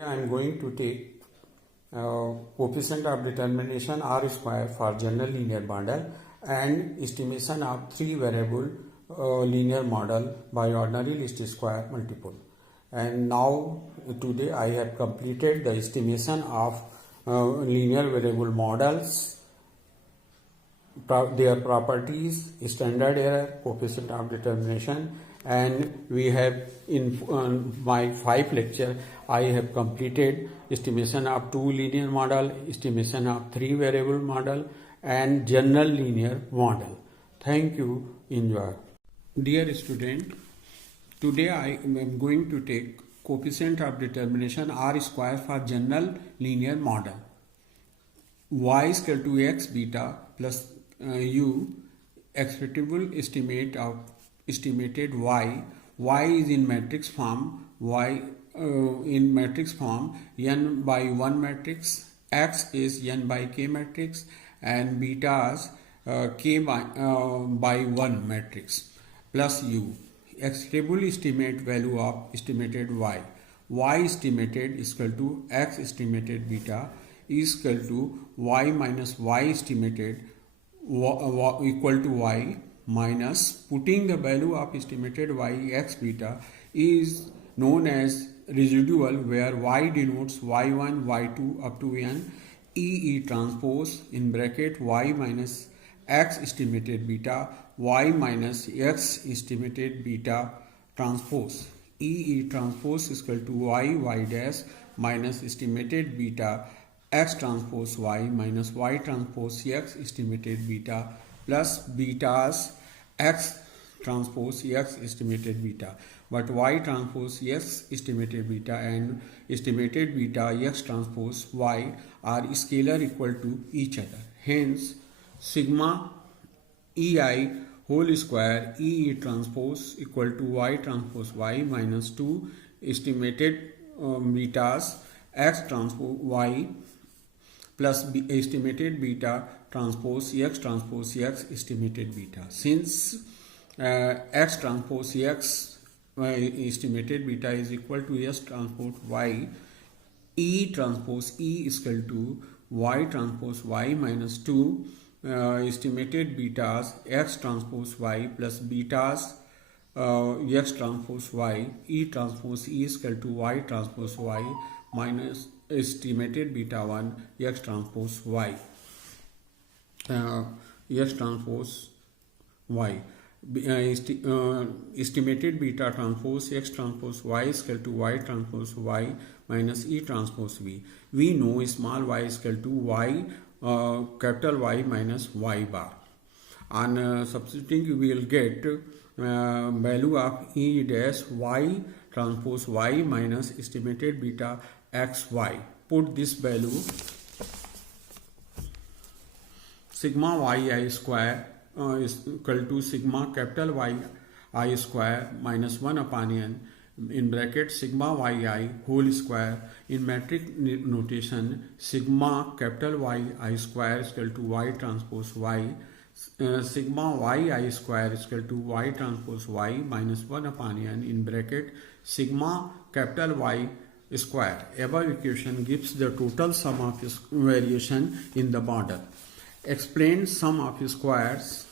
I am going to take coefficient of determination R square for general linear model and estimation of three variable linear model by ordinary least square multiple. And now today I have completed the estimation of linear variable models, their properties, standard error, coefficient of determination, and we have in my 5 lecture I have completed estimation of 2 linear model, estimation of 3 variable model, and general linear model. Thank you. Enjoy. Dear student, today I am going to take coefficient of determination R square for general linear model. Y is equal to x beta plus u expectable estimate of estimated y. Y is in matrix form, in matrix form n by 1 matrix, x is n by k matrix, and betas k by 1 matrix plus u. Expectable estimate value of estimated y. Y estimated is equal to x estimated beta is equal to y minus y estimated equal to y minus putting the value of estimated y x beta is known as residual, where y denotes y1 y2 up to n e transpose in bracket y minus x estimated beta y minus x estimated beta transpose. E transpose is equal to y dash minus estimated beta x transpose y minus y transpose x estimated beta plus betas x transpose x estimated beta. But y transpose x estimated beta and estimated beta x transpose y are scalar equal to each other. Hence, sigma ei whole square e transpose equal to y transpose y minus 2 estimated betas x transpose y plus estimated beta transpose x estimated beta. Since x transpose x estimated beta is equal to s transpose y, e transpose e is equal to y transpose y minus 2 estimated betas x transpose y plus betas x transpose y, e transpose e is equal to y transpose y minus estimated beta 1 x transpose y. X transpose y. Estimated beta transpose x transpose y is equal to y transpose y minus e transpose v. We know small y is equal to y capital Y minus y bar. On substituting, we will get value of e dash y transpose y minus estimated beta xy. Put this value sigma yi square is equal to sigma capital Y I square minus 1 upon n in bracket sigma yi whole square. In metric notation, sigma capital Y I square is equal to y transpose y. Sigma yi square is equal to y transpose y minus 1 upon n in bracket sigma capital Y square. Above equation gives the total sum of variation in the model. Explain sum of squares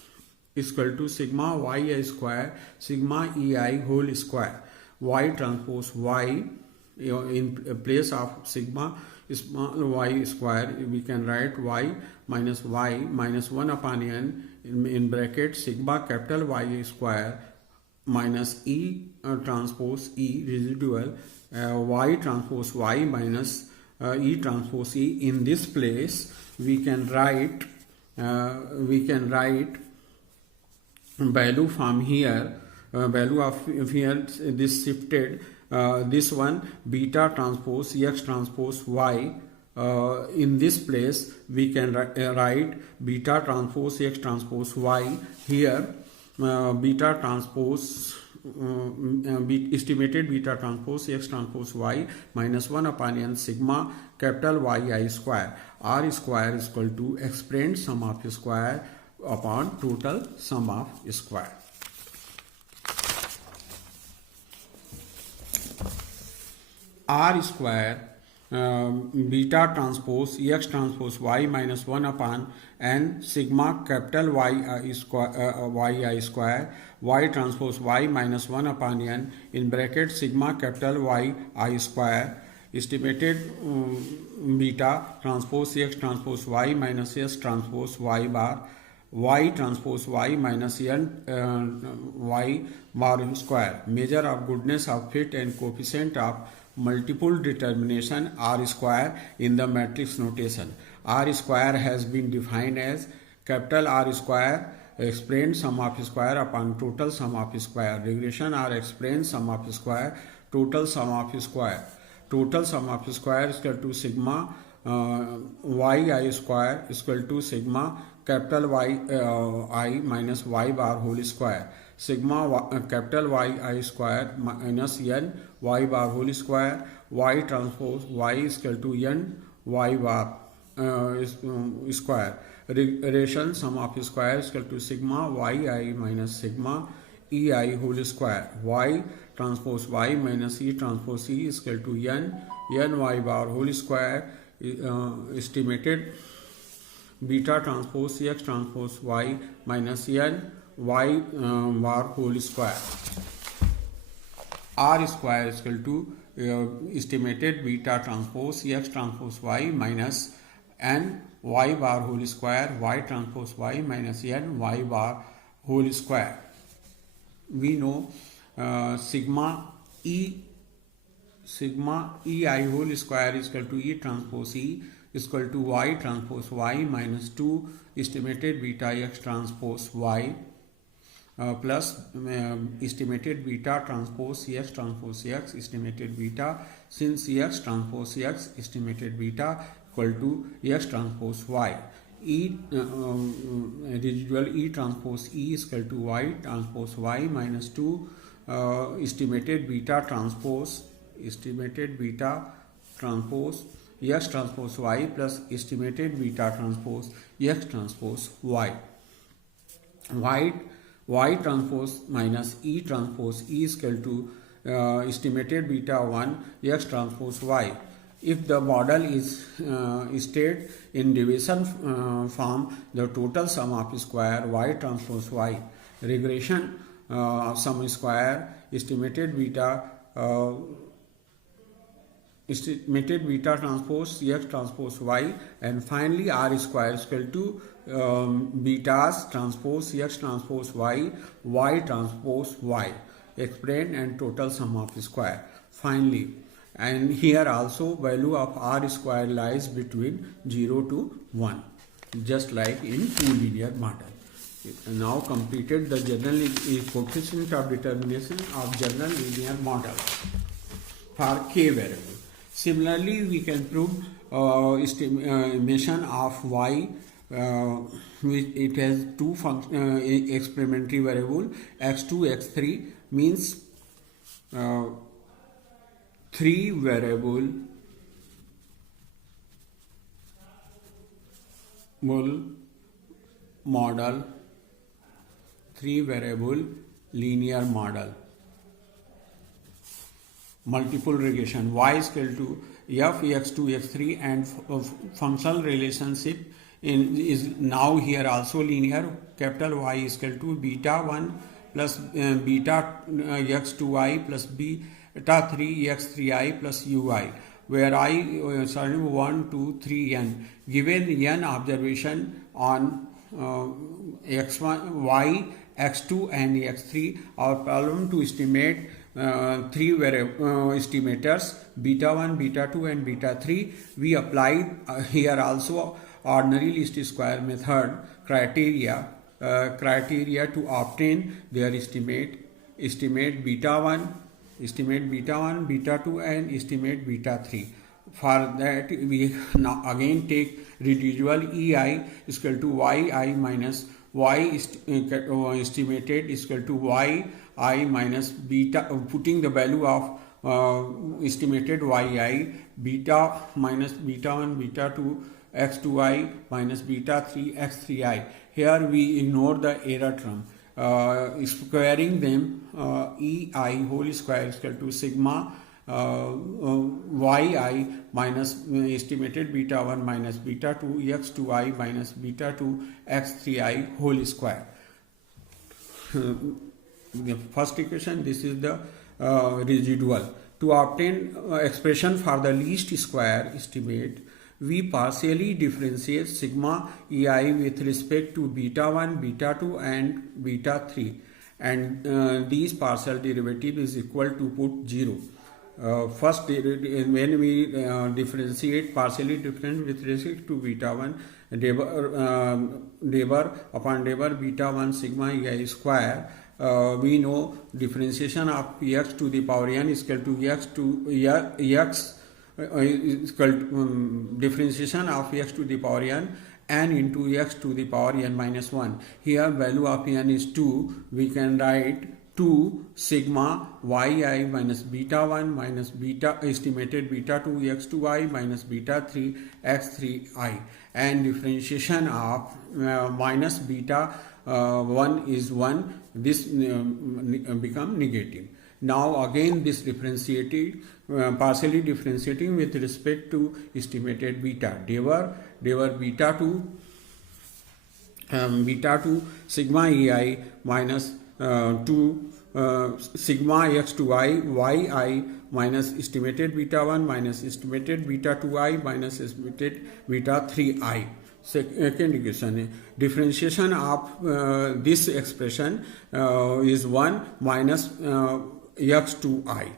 is equal to sigma yi square sigma ei whole square. Y transpose y in place of sigma y square we can write y minus 1 upon n in bracket sigma capital Y square minus e transpose e residual y transpose y minus e transpose e. In this place we can write value from here, value of here this shifted this one beta transpose x transpose y. In this place we can write beta transpose x transpose y. Here beta transpose estimated beta transpose x transpose y minus 1 upon n sigma capital yi square. R square is equal to explained sum of square upon total sum of square. R square beta transpose x transpose y minus 1 upon n sigma capital Y I square y transpose y minus 1 upon n in bracket sigma capital Y I square estimated beta transpose x transpose y minus s transpose y bar y transpose y minus n y bar square. Measure of goodness of fit and coefficient of multiple determination R square in the matrix notation. R square has been defined as capital R square explained sum of square upon total sum of square. Regression R explained sum of square total sum of square. Total sum of square is equal to sigma yi square is equal to sigma capital Y I minus y bar whole square. Sigma capital Y I square minus n y bar whole square y transpose y is equal to n y bar square. Ration sum of square is equal to sigma yi minus sigma ei whole square. Y transpose y minus e transpose e is equal to n y bar whole square. Estimated beta transpose x transpose y minus n y bar whole square. R square is equal to estimated beta transpose x transpose y minus n y bar whole square y transpose y minus n y bar whole square. We know sigma ei whole square is equal to e transpose e is equal to y transpose y minus 2 estimated beta x transpose y plus estimated beta transpose x transpose x estimated beta since x transpose x estimated beta equal to x transpose y. Residual e transpose e is equal to y transpose y minus 2 estimated beta transpose x transpose y plus estimated beta transpose x transpose y. Y transpose minus e transpose e is equal to estimated beta 1 x transpose y. If the model is stated in division form, the total sum of square y transpose y. Regression sum square estimated beta transpose x transpose y, and finally R square is equal to betas transpose x transpose y transpose y explained and total sum of square. Finally, and here also value of R square lies between 0 to 1, just like in two linear model. Now completed the general coefficient of determination of general linear model for k variable. Similarly, we can prove estimation of y which it has two experimentary variable x2 x3 means 3 variable model, 3 variable linear model. Multiple regression y is equal to f x2 x3 and functional relationship is now here also linear. Capital Y is equal to beta 1 plus beta x2i plus beta 3 x3i plus ui, where I 1 2 3 n. Given n observation on x1 y x2 and x3, our problem to estimate 3 estimators beta 1 beta 2 and beta 3. We applied here also ordinary least square method criteria to obtain their estimate beta 1, beta 2 and estimate beta 3. For that we now again take residual ei is equal to yi minus y estimated is equal to yi minus beta, putting the value of estimated yi beta minus beta 1 beta 2 x2i minus beta 3 x3i. Here we ignore the error term. Squaring them ei whole square is equal to sigma yi minus estimated beta 1 minus beta 2 x2i minus beta 2 x3i whole square. The first equation, this is the residual. To obtain expression for the least square estimate, we partially differentiate sigma ei with respect to beta 1, beta 2 and beta 3, and these partial derivative is equal to put 0. First, when we differentiate partially different with respect to beta 1, deber upon deber beta 1 sigma ei square, we know differentiation of x to the power n is equal to x to x is equal to differentiation of x to the power n into x to the power n minus 1. Here value of n is 2. We can write 2 sigma yi minus beta 1 minus beta estimated beta 2 x2i minus beta 3 x3i, and differentiation of minus beta 1 is 1. This become negative. Now again this differentiating, partially differentiating with respect to estimated beta. Deber beta 2 sigma ei minus 2 sigma x2i yi minus estimated beta 1 minus estimated beta 2i minus estimated beta 3i. Second equation, differentiation of this expression is 1 minus x2i.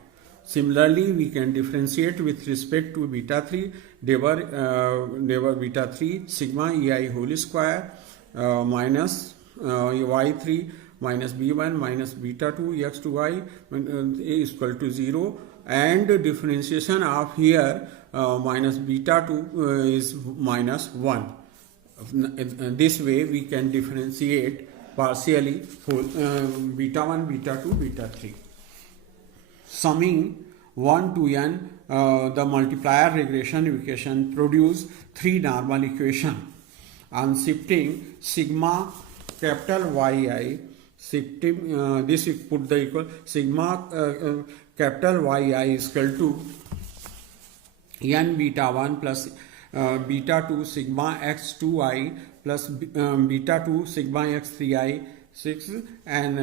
Similarly, we can differentiate with respect to beta 3, deber beta 3 sigma ei whole square minus y3 minus b1 minus beta 2 x2i is equal to 0, and differentiation of here minus beta 2 is minus 1. This way we can differentiate partially for beta 1, beta 2, beta 3. Summing 1 to n, the multiplier regression equation produce 3 normal equation. On shifting sigma capital yi, shifting this we put the equal sigma capital yi is equal to n beta 1 plus beta 2 sigma x2i plus beta 2 sigma x3i 6, and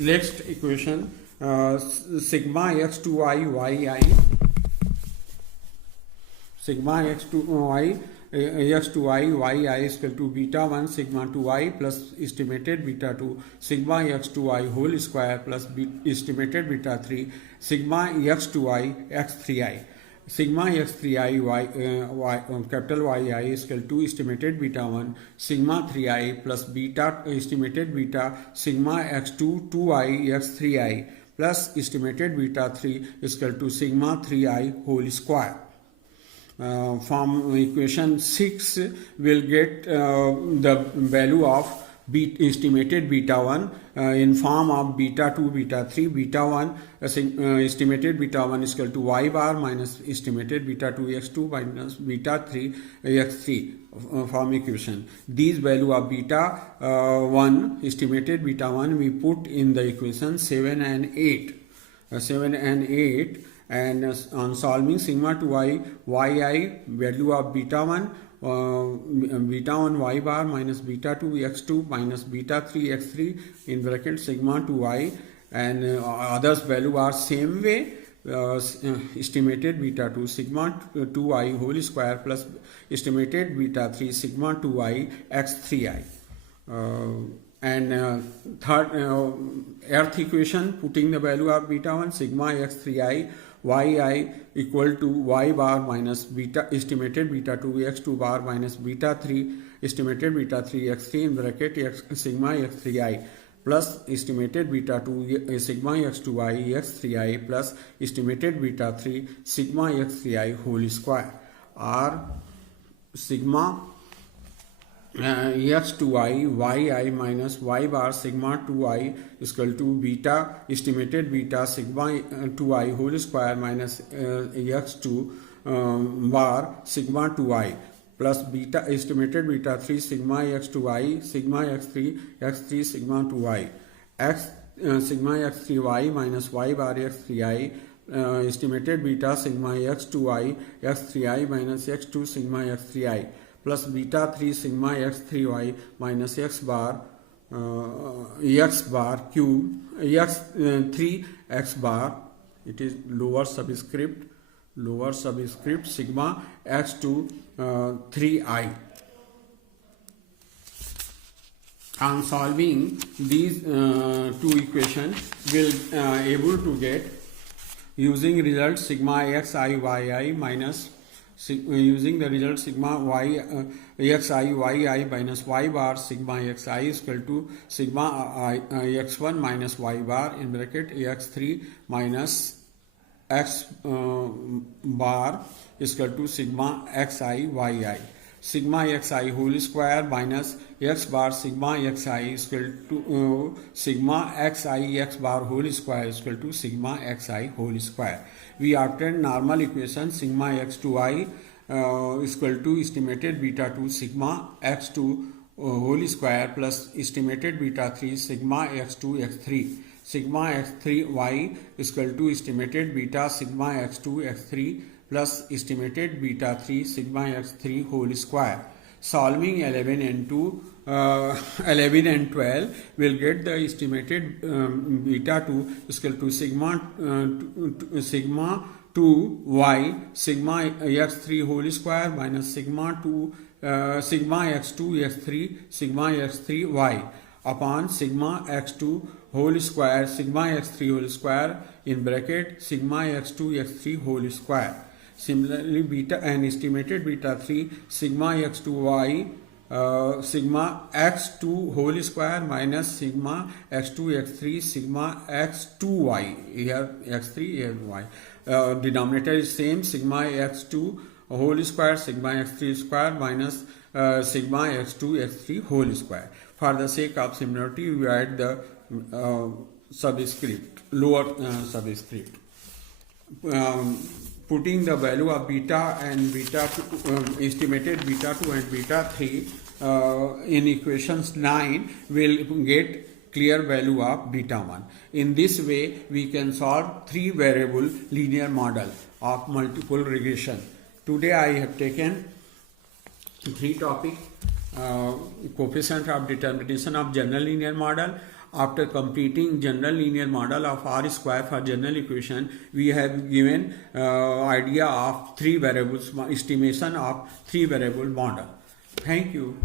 next equation sigma x2i yi sigma x2i yi is equal to beta 1 sigma 2i plus estimated beta 2 sigma x2i whole square plus estimated beta 3 sigma x2i x3i. Sigma x3i capital yi is equal to estimated beta 1 sigma 3i plus beta estimated beta sigma x2 2i x3i plus estimated beta 3 is equal to sigma 3i whole square. From equation 6 we'll get the value of estimated beta 1 in form of beta 2 beta 3 beta 1 estimated beta 1 is equal to y bar minus estimated beta 2 x2 minus beta 3 x3 from equation. These value of beta 1 estimated beta 1 we put in the equation 7 and 8 and on solving sigma 2i yi value of beta 1 y bar minus beta 2 x2 minus beta 3 x3 in bracket sigma 2i, and others value are same way, estimated beta 2 sigma 2i whole square plus estimated beta 3 sigma 2i x3i. And third earth equation, putting the value of beta 1 sigma x3i yi equal to y bar minus beta estimated beta 2 x2 bar minus beta 3 estimated beta 3 x3 in bracket sigma x3i plus estimated beta 2 sigma x2i x3i plus estimated beta 3 sigma x3i whole square, or sigma x2i yi minus y bar sigma 2i is equal to beta estimated beta sigma 2i whole square minus x2 bar sigma 2i plus beta estimated beta 3 sigma x2i sigma x3 sigma 2i x sigma x3y minus y bar x3i estimated beta sigma x2i x3i minus x2 sigma x3i plus beta 3 sigma x3y minus x bar cube x 3 x bar, it is lower subscript sigma x2 3i. On solving these two equations, we'll able to get using result sigma xiyi minus using the result sigma y xiyi minus y bar sigma xi is equal to sigma x1 minus y bar in bracket x3 minus x bar is equal to sigma xi yi. Sigma xi whole square minus x bar sigma xi is equal to sigma xi x bar whole square is equal to sigma xi whole square. We obtain normal equation sigma x2i is equal to estimated beta 2 sigma x2 whole square plus estimated beta 3 sigma x2 x3. Sigma x3y is equal to estimated beta sigma x2 x3 plus estimated beta 3 sigma x3 whole square. Solving 11 and 12 will get the estimated beta 2 is equal to sigma 2y sigma x3 whole square minus sigma x2 x3 sigma x3y upon sigma x2 whole square sigma x3 whole square in bracket sigma x2 x3 whole square. Similarly, beta and estimated beta 3 sigma x2y sigma x2 whole square minus sigma x2 x3 sigma x2y, here x3 here y. Denominator is same, sigma x2 whole square sigma x3 square minus sigma x2 x3 whole square. For the sake of similarity, we add the subscript, lower subscript. Putting the value of beta and beta 2, estimated beta 2 and beta 3 in equations 9, will get clear value of beta 1. In this way, we can solve 3 variable linear model of multiple regression. Today I have taken 3 topics: coefficient of determination of general linear model. After completing general linear model of R square for general equation, we have given idea of 3 variables, estimation of 3 variable model. Thank you.